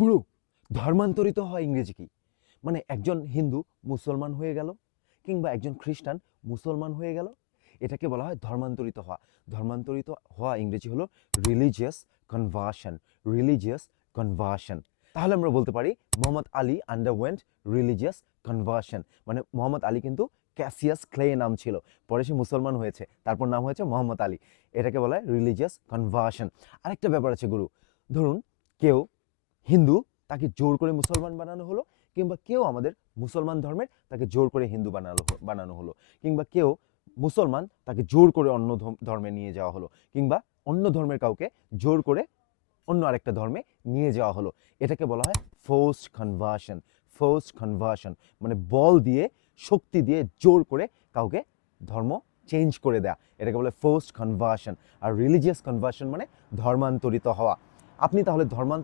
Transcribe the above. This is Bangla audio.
গুরু, ধর্মান্তরিত হওয়া ইংরেজি কি? মানে একজন হিন্দু মুসলমান হয়ে গেল, কিংবা একজন খ্রিস্টান মুসলমান হয়ে গেল, এটাকে বলা হয় ধর্মান্তরিত হওয়া। ধর্মান্তরিত হওয়া ইংরেজি হলো রিলিজিয়াস কনভার্সন। Religious conversion. তাহলে আমরা বলতে পারি মোহাম্মদ আলী আন্ডারওয়েন্ট রিলিজিয়াস কনভার্সন। মানে মোহাম্মদ আলী কিন্তু ক্যাসিয়াস ক্লে নাম ছিল, পরে সে মুসলমান হয়েছে, তারপর নাম হয়েছে মোহাম্মদ আলী। এটাকে বলা হয় রিলিজিয়াস কনভার্সন। আরেকটা ব্যাপার আছে গুরু, ধরুন কেউ হিন্দু, তাকে জোর করে মুসলমান বানানো হলো, কিংবা কেউ আমাদের মুসলমান ধর্মের, তাকে জোর করে হিন্দু বানানো হলো, কিংবা কেউ মুসলমান, তাকে জোর করে অন্য ধর্মে নিয়ে যাওয়া হলো, কিংবা অন্য ধর্মের কাউকে জোর করে অন্য আরেকটা ধর্মে নিয়ে যাওয়া হলো। এটাকে বলা হয় ফোর্সড কনভার্সন। ফোর্সড কনভার্সন মানে বল দিয়ে, শক্তি দিয়ে জোর করে কাউকে ধর্ম চেঞ্জ করে দেয়া, এটাকে বলে ফোর্সড কনভার্সন। আর রিলিজিয়াস কনভার্সন মানে ধর্মান্তরিত হওয়া। আপনি তাহলে ধর্মান্তরিত